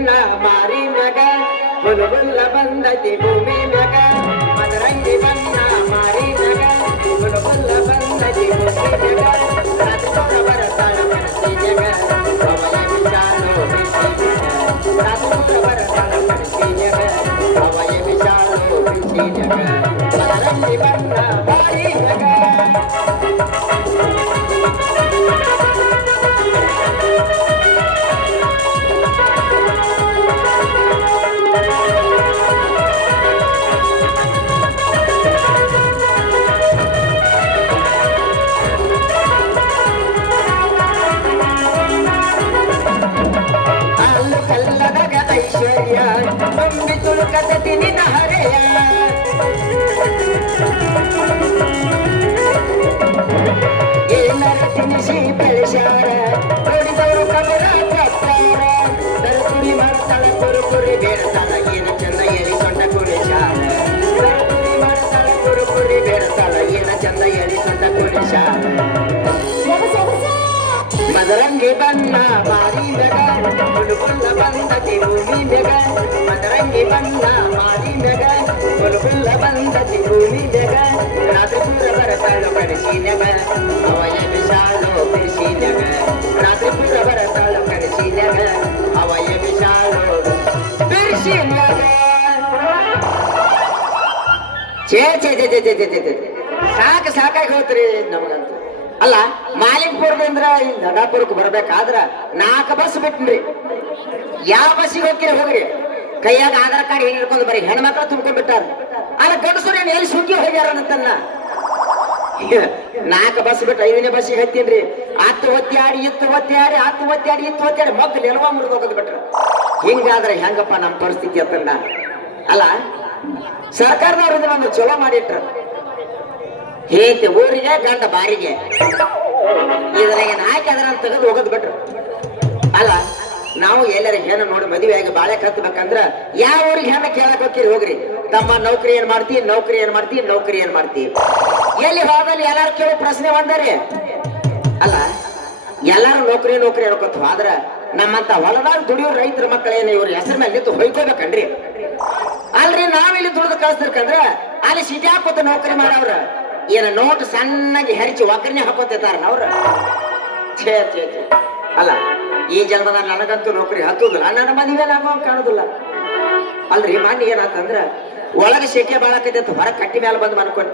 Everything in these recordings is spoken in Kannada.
ಬಣ್ಣ ಮಾರಿ ಮ್ಯಾಗ ಬುಲ್ಬುಲ್ಲ ಬಂದತಿ ಭೂಮಿ ಮ್ಯಾಗ ಮದರಂಗಿ ಬಣ್ಣ ಮಾರಿ ಮ್ಯಾಗ ಬುಲ್ಬುಲ್ಲ ಬಂದತಿ ಭೂಮಿ ಮ್ಯಾಗ ರಾತ್ರಿ ಬರತಾಳ ಮನಸ್ಸಿನ್ಯಾಗ ಅವಯ ವಿಚಾರೋ ಬಿಸಿನ್ಯಾಗ ರಾತ್ರಿ ಬರತಾಳ ಮನಸ್ಸಿನ್ಯಾಗ ಅವಯ ವಿಚಾರೋ ಬಿಸಿನ್ಯಾಗ ಮದರಂಗಿ ಬಣ್ಣ ಮಾರಿ ಮ್ಯಾಗ ಐಶ್ವರ್ಯ ತುಂಬಿ ತುಳುಕತತಿ ನಿನ್ನ ಹರೆಯ ಏನರ ತಿನಿಸಿ ಬೆಳೆಸ್ಯಾರ ನೋಡಿದವರು ಕಬರ ಕೊಟ್ಟಾರ ದರಕುರಿ ಮಾಡ್ತಾಳ ಕುರುಕುರಿ ಬೇಡತಾಳ ಏನು ಚಂದ ಎಳಿ ಸೊಂಟ ಕುಣಿಸ್ಯಾರ ದರಕುರಿ ಮಾಡ್ತಾಳ ಕುರುಕುರಿ ಬೇಡತಾಳ ಏನ ಚಂದ ಎಳಿ ಸೊಂಟ ಕುಣಿಸ್ಯಾರ ಮದರಂಗಿ ಬಣ್ಣ ಮಾರಿ ಮ್ಯಾಗ ಬುಲ್ಬುಲ್ಲ ಬಂದತಿ ಭೂಮಿ ಮ್ಯಾಗ ಮದರಂಗಿ ಬಣ್ಣ ಮಾರಿ ಮ್ಯಾಗ ಬುಲ್ಬುಲ್ಲ ಬಂದತಿ ಭೂಮಿ ಮ್ಯಾಗ ರಾತ್ರಿ ಪೂರ ಬರತಾಳ ಕನಸಿನ್ಯಾಗ ಅವಯ ವಿಶಾಲೋ ಬಿರ್ಸಿನ್ಯಾಗ ರಾತ್ರಿ ಪೂರ ಬರತಾಳ ಕನಸಿನ್ಯಾಗ ಅವಯ ವಿಶಾಲೋ ಬಿರ್ಸಿನ್ಯಾಗ ಛೇ ಛೇ ಛೇ ಛೇ ಛೇ ಛೇ ಸಾಕಾಗಿ ಹೋತ್ರಿ ನಮಗಂತೂ ಅಲ್ಲ ಮಾಲಿಕ್ಪುರದಿಂದ ಇಲ್ಲಿ ದಡಾಪುರಕ್ಕೆ ಬರ್ಬೇಕಾದ್ರ 4 ಬಸ್ ಬಿಟ್ನ್ರಿ ಯಾವ ಬಸ್ಸಿಗೆ ಹೋಗ್ರಿ ಕೈಯಾಗ ಆಧಾರ್ ಕಾರ್ಡ್ ಹೇಗೆ ಹಿಡ್ಕೊಂಡು ಬರೀ ಹೆಣ್ಮಕ್ಳು ತುಂಬ್ಕೊಂಡ್ ಬಿಟ್ಟಾರ ಅಲ್ಲ ಗಂಡಸರು ಏನ್ ಎಲ್ಲಿ ಸುಗ್ಗಿ ಹೋಗ್ಯಾರ ಅಂತನ್ನ 4 ಬಸ್ ಬಿಟ್ಟು 5ನೇ ಬಸ್ಸಿಗೆ ಹತ್ತೀನ್ರಿ ಅತ್ತು ಒತ್ತಾಡಿ ಮಗ್ಗು ನೆಲವ ಮುರಿದು ಹೋಗೋದು ಬಿಟ್ರ ಹಿಂಗಾದ್ರೆ ಹೆಂಗಪ್ಪ ನಮ್ಮ ಪರಿಸ್ಥಿತಿ ಅಂತನ್ನ ಅಲ್ಲ ಸರ್ಕಾರದವ್ರು ಇದನ್ನ ಚಲೋ ಮಾಡಿಟ್ರ ಹೇಂತಿ ಊರಿಗೆ ಗಂಡ ಬಾರಿಗೆ ಇದ್ರಾಗ ಹಾಕಿ ಅದನ್ನ ತೆಗೆದು ಹೋಗೋದು ಬಿಟ್ರು ಅಲ್ಲ ನಾವು ಎಲ್ಲರ ಹೆಣ್ಣು ನೋಡಿ ಮದುವೆಯಾಗಿ ಬಾಳೆ ಕತ್ತಬೇಕಂದ್ರ ಯಾವ ಊರಿಗೆ ಹೆಣ್ಣು ಕೇಳಕ್ ಹೋಗ್ತೀರಿ ಹೋಗ್ರಿ ತಮ್ಮ ನೌಕರಿ ಏನ್ ಮಾಡ್ತಿ ಎಲ್ಲಿ ಹೋದಲ್ಲಿ ಎಲ್ಲಾರು ಕೇಳೋ ಪ್ರಶ್ನೆ ಬಂದಾರೆ ಅಲ್ಲ ಎಲ್ಲಾರು ನೌಕರಿ ಅನ್ಕೋತ ಆದ್ರ ನಮ್ಮಂತ ಹೊಲದಾಗ ದುಡಿಯೋ ರೈತರ ಮಕ್ಕಳೇನ ಇವ್ರ ಹೆಸರ ಮೇಲೆ ನಿಂತು ಹೊಯ್ಕೋಬೇಕನ್ರಿ ಅಲ್ರಿ ನಾವಿಲ್ಲಿ ದುಡ್ದು ಕಳಿಸ್ತಿರ್ಕಂದ್ರ ಅಲ್ಲಿ ಸಿಟಿ ಹಾಕೋತ ನೌಕರಿ ಮಾಡವ್ರ ಏನ ನೋಟ್ ಸಣ್ಣಗೆ ಹೆರಿಚಿ ಒಗ್ಗರಣೆ ಹಾಕೋತಾರ ಅವ್ರ ಛೇ ಛೇ ಛೇ ಅಲ್ಲ ಈ ಜನ್ಮದ ನನಗಂತೂ ನೌಕರಿ ಹತ್ತುದಿಲ್ಲ ನನ್ನ ಮದುವೆ ಆಗೋ ಕಾಣುದಿಲ್ಲ ಅಲ್ರಿ ಮಾನ್ಯ ಏನಾತಂದ್ರ ಒಳಗೆ ಶೆಕೆ ಬಾಳಕೈತಿ ಹೊರ ಕಟ್ಟಿ ಮೇಲೆ ಬಂದು ಮನ್ಕೊಂಡು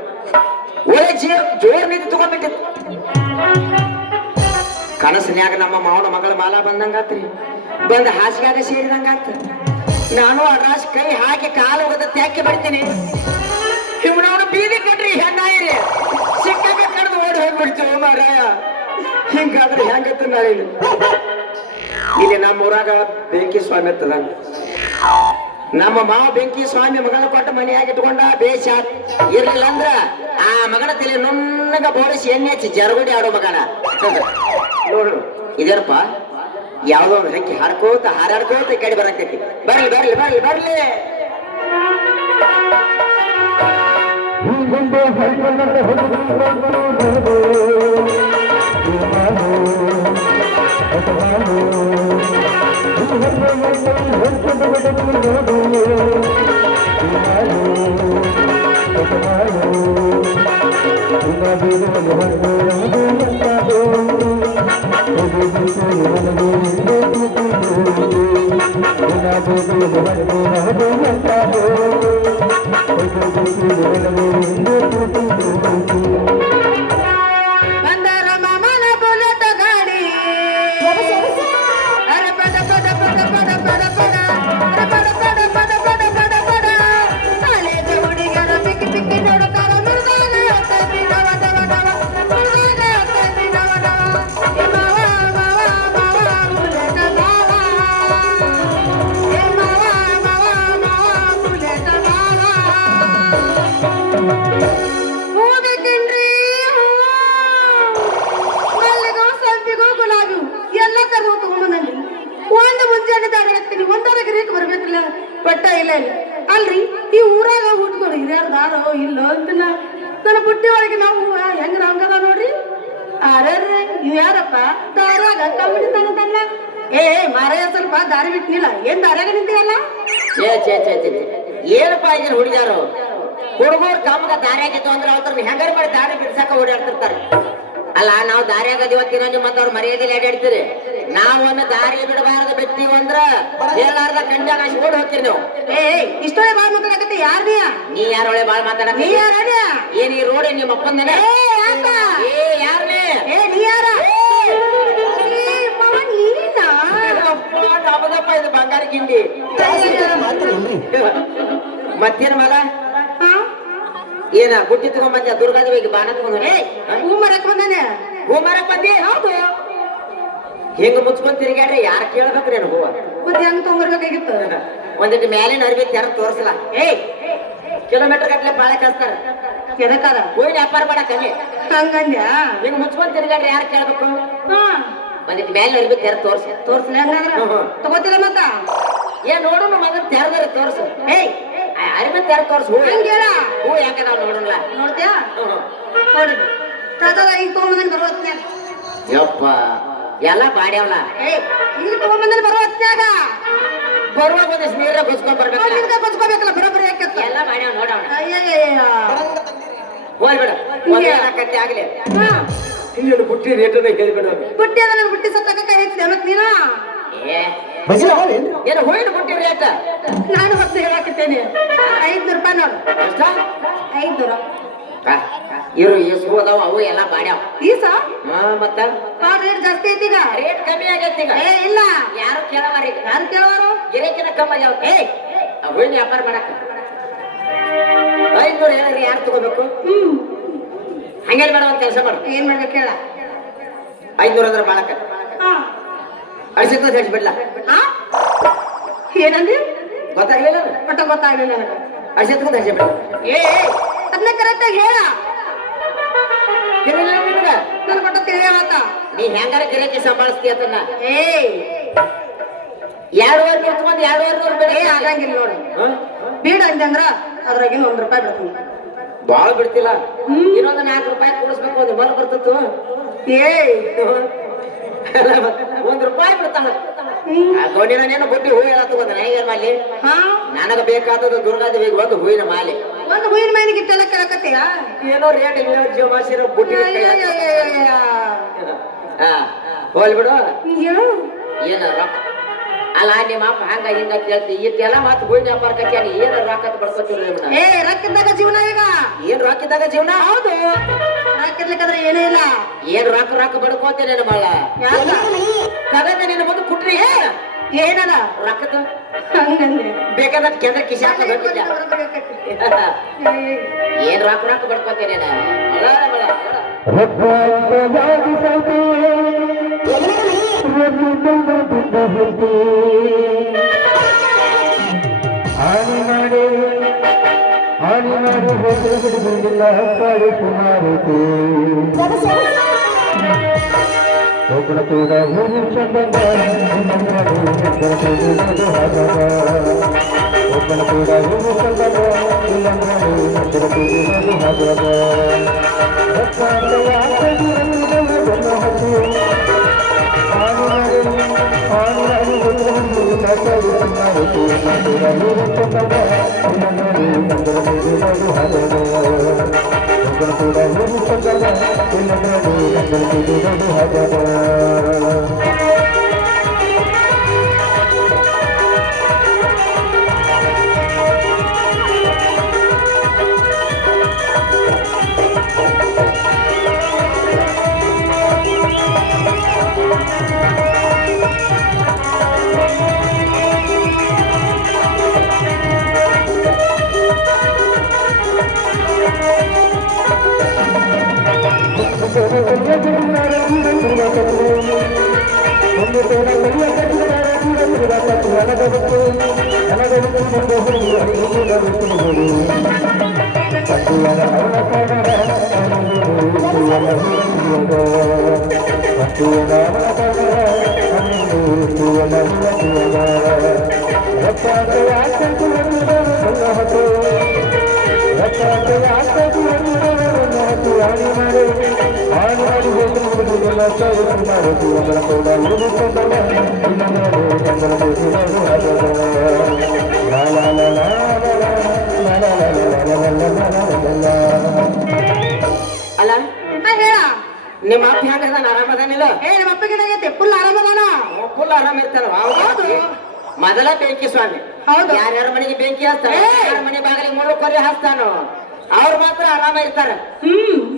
ಒಳ್ಳೆ ಜೋರ್ ನಿಂತು ತಗೊಂಡ್ಬಿಟ್ಟಿತ್ತು ಕನಸಿನ್ಯಾಗ ನಮ್ಮ ಮಾವನ ಮಗಳ ಮಾಲ ಬಂದಂಗಾತ್ರಿ ಬಂದ ಹಾಸಿಗೆಯಾಗ ಸೇರಿದಂಗಾತ ನಾನು ಅಡ್ರಾಸ್ ಕೈ ಹಾಕಿ ಕಾಲು ಹೋಗದ ತ್ಯಾಕಿ ಬರ್ತೀನಿ ಇವನವನು ಬೀದಿ ಕಟ್ರಿ ಹೆಣ್ಣಾಯಿರಿ ಸಿಕ್ಕಾಗ ಕಡ್ದು ಓಡಿ ಹೋಗ್ಬಿಡ್ತೀವಿ ಮಾರಾಯ ಹಿಂಗಾದ್ರೆ ಹೆಂಗತ್ತ ನಾಳೆ ಇಲ್ಲಿ ನಮ್ಮ ಊರಾಗ ಬೆಂಕಿ ಸ್ವಾಮಿ ಇರ್ತದ ನಮ್ಮ ಮಾವ ಬೆಂಕಿ ಸ್ವಾಮಿ ಮಗಳ ಕೊಟ್ಟ ಮನೆಯಾಗಿ ಇಟ್ಕೊಂಡ ಬೇಷ ಇರ್ಲಿಲ್ಲ ಅಂದ್ರ ಆ ಮಗನ ತಲೆ ನುಣ್ಣಗ ಬೋಳಿಸಿ ಎಣ್ಣೆ ಹಚ್ಚಿ ಜರಗುಡಿ ಆಡೋ ಮಗನ ನೋಡು ಇದೇನಪ್ಪ ಯಾವ್ದೋ ಒಂದು ಹಕ್ಕಿ ಹಾರಾಡ್ಕೋತ ಈ ಕಡೆ ಬರಕೈತಿ ಬರ್ಲಿ ಬಂದರ ಮಾಮನ ಬುಲೆಟ್ ಗಾಡಿ ಅರೆ ಪದ ಪದ ಪದ ಪದ ಪದ ಪದ ಪದ ಪದ ಪದ ಪದ ಪದ ಪದ ಕಾಲೇಜ ಹುಡುಗರ ಪಿಕ್ಕಿ ಪಿಕ್ಕಿ ನೋಡುತ್ತಾರ ಮುರುಗಾನ ಹತ್ತಿ ಡವ ಡವ ಡವ ಮುರುಗಾನ ಹತ್ತಿ ಡವ ಡವ ಮಾವ ಮಾವ ಮಾವ ಬುಲೆಟ್ ಮಾವ ಮಾವ ಮಾವ ಮಾವ ಬುಲೆಟ್ ಮಾವ ಹೂಬೇಕೇನ್ರಿ ಮಲ್ಲಿಗೋ ಸಂಪಿಗೋ ಗುಲಾಬಿ ಎಲ್ಲ ತರದು ತಗೊಂಬಂದಿ ಒಂದು ಮುಂಜಾನೆ ದಾಡಾಕ್ತೀನಿ ಒಂದರ ಗಿರೇಕ್ ಬರ್ಬೇಕಿಲ್ಲ ಪಟ್ಟ ಇಲ್ಲ ಅಲ್ರಿ ಈ ಊರಾಗ ಹುಟ್ಕೊಡು ಹಿರಿಯರ್ದಾರೋ ಇಲ್ಲೋ ಅಂತ ನನ್ನ ಬುಟ್ಟಿ ಒಳಗೆ ನಾವು ಹೆಂಗ ರಂಗದ ನೋಡ್ರಿ ಅರೆ ಇವ್ ಯಾರಪ್ಪ ದಾರಾಗ ಕಮ್ಮಿ ತಗದಲ್ಲ ಏ ಮಾರಾಯ ಸ್ವಲ್ಪ ದಾರಿ ಬಿಟ್ಟಿಲ್ಲ ಏನ್ ದಾರ್ಯಾಗ ನಿಂತೀವಲ್ಲ ಏ ಛೇ ಏನಪ್ಪ ಇದನ್ನ ಹುಡುಗಿಯರು ಹುಡುಗರು ಕಮ್ಮಗ ದಾರಿಯಾಗಿತ್ತು ಅಂದ್ರೆ ಅವ್ರ ಹೆಂಗಾರ ಮಾಡಿ ದಾರಿ ಬಿಡ್ಸಕ ಓಡಾಡ್ತಿರ್ತಾರೆ. ಅಲ್ಲ ನಾವು ದಾರಿಯಾಗ ಇವತ್ತಿನ ನಿಮ್ಮಂತ ಅವ್ರ ಮರ್ಯಾದೆಲಿ ಅಡ್ಯಾಡ್ತೀರಿ. ನಾವೊಮ್ಮೆ ದಾರಿ ಬಿಡಬಾರದು ಬಿಡ್ತೀವಿ ಅಂದ್ರ ಹೇಳಾರ್ದ ಕಂಡ್ಯಾಗ ಓಡಿ ಹೋಗ್ತೀರಿ ನೀವು. ಏ ಇಷ್ಟೊಳೆ ಬಾಳ್ ಮಾತಾಡಕತ್ತೆ ಯಾರ್ ನೀ ಯಾರೊಳೆ ಬಾಳ್ ಮಾತಾಡಕ ನೀ ಯಾರ ಏನ್ ಈ ರೋಡ್ ನಿಮ್ಮ ಅಪ್ಪಂದನೆ ಏ ಯಾರೇ ಏ ನೀ ಯಾರ ನಮ್ಮದಪ್ಪ ಇದು ಬಂಗಾರ ಗಿಂಡಿ ಮತ್ತೇನ ಮಲ ಏನ ಗುಟ್ಟಿ ತಗೊಂಬಂದ ದುರ್ಗಾದೇವಿಗೆ ಬಾಣ ತಗೊಂಡ ಹೂ ಮರಕ್ ಬಂದಾನೆ ಹೂ ಮರಕ್ ಬಂದಿ ಹೌದು ಹೆಂಗ ಮುಚ್ಕೊಂಡ್ ತಿರುಗಾಡ್ರಿ ಯಾರ ಕೇಳ್ಬೇಕ್ರಿ ಏನು ಹೂವ ಮತ್ತೆ ಹೆಂಗ್ ತಗೊಂಡ್ಬರ್ಬೇಕಾಗಿತ್ತು ಒಂದಿಟ್ಟು ಮ್ಯಾಲಿನ ಅರ್ಬಿ ತೆರ ತೋರ್ಸಲ್ಲ ಕಿಲೋಮೀಟರ್ ಗಟ್ಲೆ ಬಾಳೆ ಕಸ್ತಾರ ಎದಕ್ಕಾರ ಹೂವಿನ ವ್ಯಾಪಾರ ಮಾಡ ಕಮ್ಮಿ ಹಂಗಂದ್ಯಾ ಹಿಂಗ ಮುಚ್ಕೊಂಡ್ ತಿರುಗಾಡ್ರಿ ಯಾರು ಕೇಳ್ಬೇಕು ಹಾ ಒಂದಿಟ್ಟು ಮ್ಯಾಲಿನ ಅರ್ಬಿ ತೆರ ತೋರ್ಸಿ ತೋರ್ಸ್ಲಿ ಹಂಗಾದ್ರ ತಗೋತಿಲ್ಲ ಮತ್ತ ಏನ್ ನೋಡೋಣ ಮಗನ್ ತೆರದಾರ ತೋರ್ಸು ಏಯ್ ಅರ್ಬಿ ತೆರ ತೋರ್ಸು ಹೂ ಹಂಗೇಳ ಹೂ ಯಾಕ ನಾವ್ ನೋಡೋಣ ನೋಡ್ತೀಯಾ ನೋಡಿ ತಾತದ ಈಗ ತಗೊಂಬಂದನ್ ಬರೋ ಹೊತ್ನ್ಯಾಗ ಯಪ್ಪ ಎಲ್ಲ ಬಾಡ್ಯಾವಲ್ಲ ಏಯ್ ಇಲ್ಲಿ ತಗೊಂಬಂದನ್ ಬರೋ ಹೊತ್ನ್ಯಾಗ ಬರುವಾಗ ಒಂದಿಷ್ಟು ನೀರ ಗೊಸ್ಕೊಂಡ್ ಬರ್ಬೇಕಲ್ಲ ನಿಮ್ಗೆ ಬಚ್ಕೋಬೇಕಲ್ಲ ಬರೋಬ್ಬರಿ ಯಾಕೆ ಎಲ್ಲ ಬಾಡ್ಯಾವ ನೋಡೋಣ ಅಯ್ಯಯ್ಯ ಹೋಗ್ಬಿಡ ಕತ್ತೆ ಆಗ್ಲಿ ಹಾ ಇಲ್ಲಿ ಬುಟ್ಟಿ ರೇಟನ್ನ ಹೇಳ್ಬಿಡು ಬುಟ್ಟಿ ಅದ ನಾನು ಬುಟ್ಟಿ ಸತ್ತಕ ಹೇಳ್ತಿದ್ದೆ ಮತ್ ನೀನು ಏನು ಹೂವಿನ ಬುಟ್ಟಿ ರೇಟ ನಾನು ಮತ್ತೆ ಹೇಳಾಕಿದ್ದೇನೆ 500 ರೂಪಾಯಿ ನೋಡು ಎಷ್ಟ 500 ಇರು ಎಷ್ಟು ಅದಾವ ಅವು ಎಲ್ಲ ಬಾಡ್ಯಾವ ಈಸ ಮತ್ತ ರೇಟ್ ಜಾಸ್ತಿ ಐತಿ ಈಗ ರೇಟ್ ಕಮ್ಮಿ ಆಗೈತಿ ಈಗ ಏ ಇಲ್ಲ ಯಾರು ಕೇಳವಾರಿ ಯಾರು ಕೇಳೋರು ಗಿರೇಕಿನ ಕಮ್ಮಿ ಆಗ್ಯಾವ ಹೂವಿನ ವ್ಯಾಪಾರ ಮಾಡಕ 500 ಹೇಳಿದ್ರೆ ಯಾರು ತಗೋಬೇಕು ಹಂಗೇನ್ ಬೇಡ ಒಂದ್ ಕೆಲಸ ಮಾಡು ಏನ್ ಮಾಡ್ಬೇಕು ಹೇಳ 500 ಅಂದ್ರೆ ಬಾಳಕ ಅಳಿಸಿದ್ದು ಹೇಳ್ಬಿಡ್ಲ ಏನಂದಿ ಗೊತ್ತಾಗ್ಲಿಲ್ಲ ಒಟ್ಟ ಗೊತ್ತಾಗ್ಲಿಲ್ಲ ನನಗೆ ಅಳಿಸಿದ್ದು ಹೇಳ್ಬಿಡ್ಲ ಏ ಅದನ್ನ ಕರೆಕ್ಟ್ ಆಗಿ ಹೇಳ ತಿಳಿಲಿಲ್ಲ ನಿನಗ ನನ್ ಕೊಟ್ಟ ತಿಳಿಯಾವತ್ತ ನೀ ಹೆಂಗಾರ ಗಿರೇಕಿ ಸಂಭಾಳಿಸ್ತೀಯ ಅದನ್ನ ಏಯ್ 2,500 ತಗೊಂಡ್ 2,500 ಬೆಳೆ ಆಗಂಗಿಲ್ಲ ನೋಡು ಬೀಡ ಅಂದ್ರ ಅದ್ರಾಗಿನ 1 ರೂಪಾಯಿ ಬಿಡ್ತೀನಿ ಬಾಳ ಬಿಡ್ತಿಲ್ಲ ಇನ್ನೊಂದು 4 ರೂಪಾಯಿ ಕೂಡಿಸ್ಬೇಕು ಒಂದು ಮರ ಬರ್ತಿತ್ತು ಏಯ್ 1 ರೂಪಾಯಿ ಬಿಡ್ತಾನ ನೇನು ಬುಟ್ಟಿ ಹೂ ಎಲ್ಲ ತಗೊಂಡ ಏನ್ ಮಾಡ್ಲಿ ನನಗ ಬೇಕಾದದ್ದು ದುರ್ಗಾದೇವಿಗೆ ಒಂದು ಹೂವಿನ ಮಾಲೆ ಒಂದು ಹೂವಿನ ಮಾಲಿಗೆ ಇಟ್ಟೆಲ್ಲ ಕೇಳಕತ್ತೀಯ ಏನೋ ರೇಟ್ ಇಲ್ಲ ಜೀವಮಾಸಿರೋ ಬುಟ್ಟಿ ಹೋಲ್ಬಿಡು ಏನ ರೊಕ್ಕ ಅಲ್ಲ ನಿಮ್ಮ ಅಪ್ಪ ಹಂಗ ಹಿಂಗ ಕೇಳ್ತಿ ಇಟ್ಟೆಲ್ಲ ಮತ್ತೆ ಹೂವಿನ ವ್ಯಾಪಾರ ಕಟ್ಟಿ ಏನ್ ರೊಕ್ಕ ಬರ್ಕೊತೀವಿ ಏ ರೊಕ್ಕಿದ್ದಾಗ ಜೀವನ ಈಗ ಏನ್ ರೊಕ್ಕಿದ್ದಾಗ ಜೀವನ ಹೌದು ರೊಕ್ಕಿರ್ಲಿಕ್ಕಂದ್ರೆ ಏನೂ ಇಲ್ಲ ಏನ್ ರೊಕ್ಕ ಬಡ್ಕೋತೀನಿ ನನ್ನ ಮಳ ಕಗದ ನಿನ್ನ ಬಂದು ಕುಟ್ರಿ ಏನದ ರೊಕ್ಕದ ಹಂಗಂದ್ರೆ ಬೇಕಾದ ಕೆಂದ್ರ ಕಿಶಾ ಏನ್ ರೊಕ್ಕ ಬಡ್ಕೋತೀನಿ ಒಬ್ಬನ ಕೂಡ ಹೂವು ಚಂದ ಒಬ್ಬನ ಕೂಡ ಹೂವು ಚಂದ ಅಲ್ಲ ಹಾ ಹೇಳ ನಿಮ್ಮ ಅಪ್ಪ ಹೆಂಗದಾನ ಆರಾಮದಾನಿಲ್ಲ ಏ ನಮ್ಮ ಅಪ್ಪಗೆ ಏನಾಗೈತೆ ಫುಲ್ ಆರಾಮದಾನ ಫುಲ್ ಆರಾಮ ಇರ್ತಾನ ಹೌದು. ಮೊದಲ ಬೆಂಕಿ ಸ್ವಾಮಿ ಹೌದು. ಯಾರ್ಯಾರ ಮನೆಗೆ ಬೆಂಕಿ ಹಾಸ್ತಾನ ಏ. ಯಾರ ಮನೆ ಬಾಗಿಲಿಗೆ ಮುಳ್ಳು ಕೊರಿ ಹಾಸ್ತಾನೋ ಅವ್ರು ಮಾತ್ರ ಆರಾಮ ಇರ್ತಾರ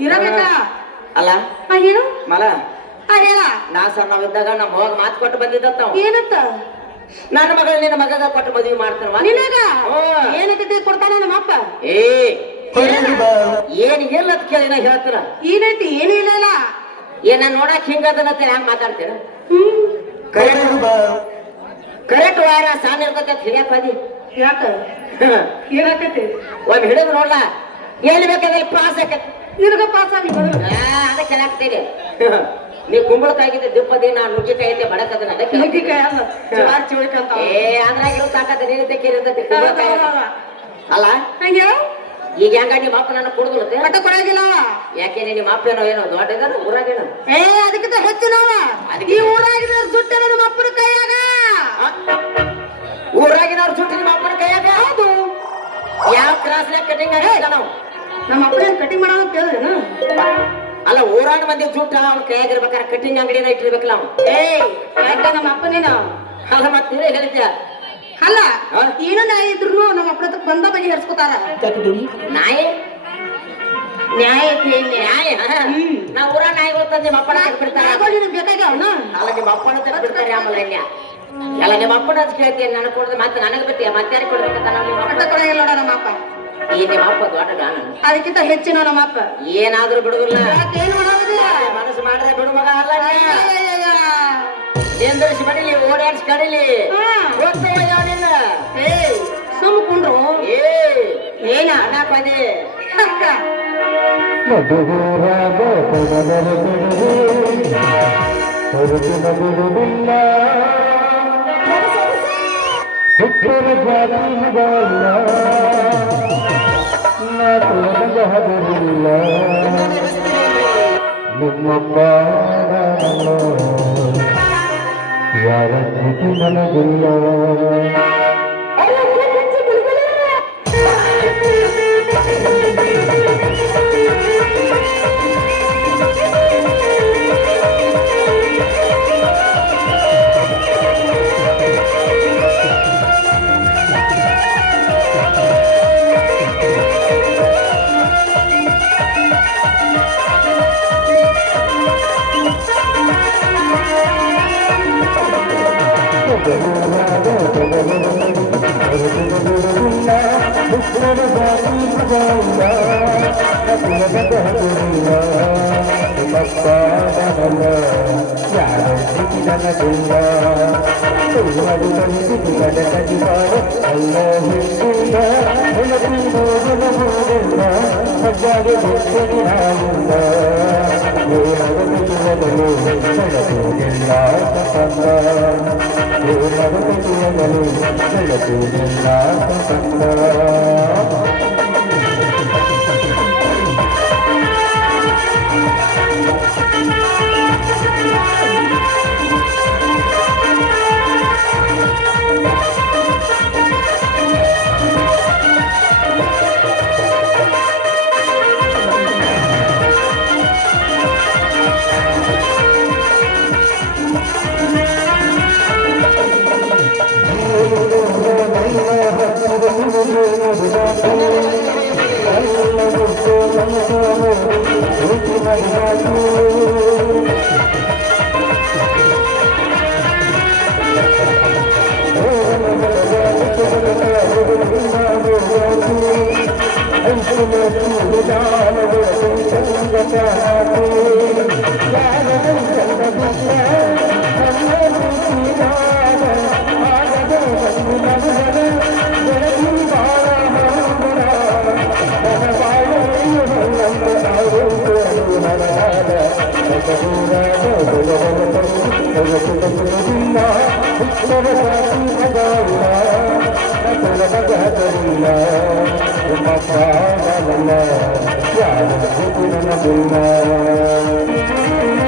ಇರಬೇಕ ಅಲ್ಲ ಹಾ ಏನು ಮಲ ಹಾ ಹೇಳ ನಾ ಸಣ್ಣವಿದ್ದಾಗ ನಮ್ಮ ಹೋಗ ಮಾತು ಕೊಟ್ಟು ಬಂದಿದ್ದಂತ ಏನಂತ ನನ್ನ ಮಗಳ ನಿನ್ನ ಮಗಗ ಕೊಟ್ಟು ಮದುವೆ ಮಾಡ್ತಾನ ನಿನಗ ಏನಕ್ಕೆ ಕೊಡ್ತಾನ ನಮ್ಮ ಅಪ್ಪ ಏ ಏನ್ ಇಲ್ಲ ಅಂತ ಕೇಳಿ ನಾ ಹೇಳ್ತೀರ ಏನೈತಿ ಏನೂ ಇಲ್ಲ ಇಲ್ಲ ಏನ ನೋಡಕ್ ಹಿಂಗದನಂತ ಹ್ಯಾಂಗ ಮಾತಾಡ್ತೀರ ಹ್ಮ್ ಕರೆಕ್ಟ್ ವಾರ ಸಾನ್ ಇರ್ತೈತೆ ಅಂತ ಹಿಡಿಯಕ್ ಹೋದಿ ಯಾಕ ಏನಾಕೈತಿ ಒಂದ್ ಹಿಡಿದು ನೋಡ್ಲ ಏನ್ ಬೇಕಾದ್ರೆ ಪಾಸ್ ಆಕತಿ ನಿನಗ ಪಾಸ್ ಆಗಿ ಬರು ಅದಕ್ಕೆ ಹೇಳಾಕ್ತೇನೆ ನೀ ಕುಂಬಳಕಾಯಿಗಿದ್ದ ದಿಪ್ಪದಿ ನಾ ನುಗ್ಗಿಕಾಯಿ ಐತೆ ಬಡಕದನ ಅದಕ್ಕೆ ನುಗ್ಗಿಕಾಯಿ ಅಲ್ಲ ಜವಾರ್ ಚೌಳಿಕಂತ ಏ ಅದ್ರಾಗಿರೋ ತಾಕತ್ತ ನೀನು ತೆಕ್ಕಿರ್ತೈತಿ ಕುಂಬಳಕಾಯಿ ಅಲ್ಲ ಹಂಗೆ ಈಗ ಹೆಂಗ ನಿಮ್ಮ ಅಪ್ಪ ನನ್ನ ಕುಡ್ದಲತ್ತೆ ಮಟ್ಟ ಕೊಡಂಗಿಲ್ಲ ಅವ ಯಾಕೆ ನಿಮ್ಮ ಅಪ್ಪ ಏನೋ ದೊಡ್ಡ ಇದಾನ ಊರಾಗೇನ ಏ ಅದಕ್ಕಿಂತ ಹೆಚ್ಚು ನಾವ ಈ ಊರಾಗಿನ ಜುಟ್ಟೆಲ್ಲ ನಮ್ಮ ಅಪ್ಪನ ಕೈಯಾಗ ಊರಾಗಿನವ್ರ ಸುಟ್ಟಿ ನಿಮ್ಮ ಅಪ್ಪನ ಕೈಯಾಗ ಹೌದು ಯಾವ ಕ್ಲಾಸ್ನಾಗ ಕಟಿಂಗ್ ಆಗಿರ್ತಾನ ನಾವು ನಮ್ಮ ಅಪ್ಪನ ಕಟಿಂಗ್ ಮಾಡೋದು ಅಂತ ಹೇಳಿದ್ರೇನು ಅಲ್ಲ ಊರಾಗ ಮಂದಿ ಜುಟ್ಟ ಅವ್ನ ಕೈಯಾಗ ಇರ್ಬೇಕಾರೆ ಕಟಿಂಗ್ ಅಂಗಡಿನ ಇಟ್ಟಿರ್ಬೇಕಲ್ಲ ಅವ್ನು ಏಯ್ ಯಾಕ ನಮ್ಮ ಅಪ್ಪನೇನ ಅಲ್ಲ ಮತ್ತೆ ನೀವೇ ಹೇಳ್ತೀಯ ಅಲ್ಲ ಹಾ? ಏನೋ ನಾಯಿ ಇದ್ರು ನಮ್ಮ ಅಪ್ಪನ ಹತ್ರ ಬಂದ ಬಗ್ಗೆ ಹೆರ್ಸ್ಕೊತಾರ ನಾಯಿ ನ್ಯಾಯ ಐತಿ ನಾಯಿ ನಾ ಊರ ನಾಯಿಗಳು ತಂದು ನಿಮ್ಮ ಅಪ್ಪನ ಹತ್ರ ಬಿಡ್ತಾರ ನಿನಗೆ ಬೇಕಾಗ್ಯಾವನ ಅಲ್ಲ ನಿಮ್ಮ ಅಪ್ಪನ ಹತ್ರ ಬಿಡ್ತಾರೆ ಆಮೇಲೆ ಎಲ್ಲ ನಿಮ್ಮ ಅಪ್ಪನ ಹತ್ರ ಕೇಳ್ತೀನಿ ನನಗೆ ಕೊಡದೆ ಮತ್ತೆ ನನಗೆ ಬಿಟ್ಟಿಯ ಮತ್ತೆ ಯಾರಿಗೆ ಕೊಡ್ಬೇಕಂತ ನಾವು ನಿಮ್ಮ ಮಟ್ಟ ಅಪ್ಪ ಕೊಡಂಗಿಲ್ಲ ನೋಡ ನಮ್ಮ ಅಪ್ಪ ಈ ನಿಮ್ಮ ಅಪ್ಪ ದೊಡ್ಡ ನಾನು ಅದಕ್ಕಿಂತ ಹೆಚ್ಚಿನ ನಮ್ಮ ಅಪ್ಪ ಏನಾದ್ರೂ ಬಿಡುದಿಲ್ಲ ಯಾಕೇನು ಮಾಡೋದಿಲ್ಲ ಮನಸ್ಸು ಮಾಡಿದ್ರೆ ಬಿಡು ಮಗ ಅಲ್ಲ ಎಂದ್ರಿಸಿ ಬಡಿಲಿ ಓಡಾಡ್ಸಿ ಕಡಿಲಿ ನಿನ್ನ ಏಯ್ ಸುಮ್ ಕುಂಡ್ರು ಏ ಏನ ಅಣ್ಣ ಪದಿ ಬಿಡುವುದಿಲ್ಲ ಹುಟ್ಟರ ಜಾತಿಗಲ್ಲ ನಾ ತೋರಗಹದಿಲ್ಲ ನಿಮ್ಮಪ್ಪ ಯಾರ ಸ್ಥಿತಿ ನನಗಿಲ್ಲ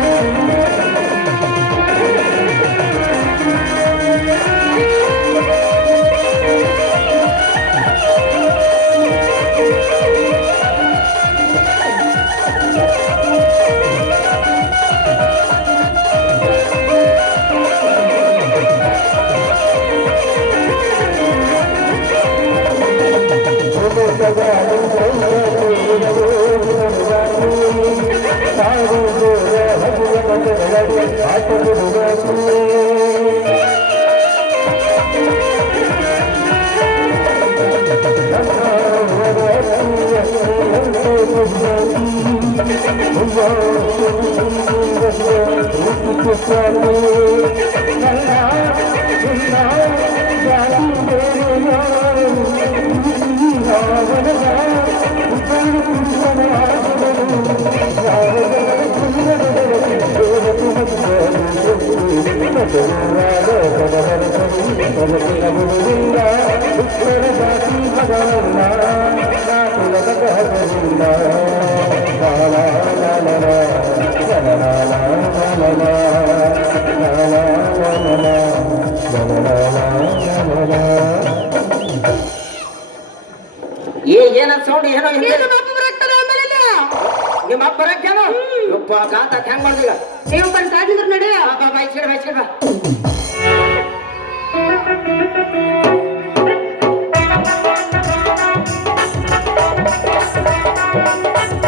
Yeah. ಏನ ಸೌಂಡ್ ಏನೋ ಹಿಂದೆ ನಮ್ಮ ಅಪ್ಪ ಬರಾಕ್ತಾನೆ ಆಮೇಲೆ ಇಲ್ಲ. ನಿಮ್ಮ ಅಪ್ಪ ಬರಕ್ಕೇನು ಯಪ್ಪ ಗಾತ ಹೆಂಗ್ ಮಾಡ್ದಿಲ್ಲ ನೀವು ಬಂದು ಸಾಧಿದ್ರು ನಡಿ. ಬಾ ಬಾ ಬಾ ಈ ಕಡೆ ಬಾ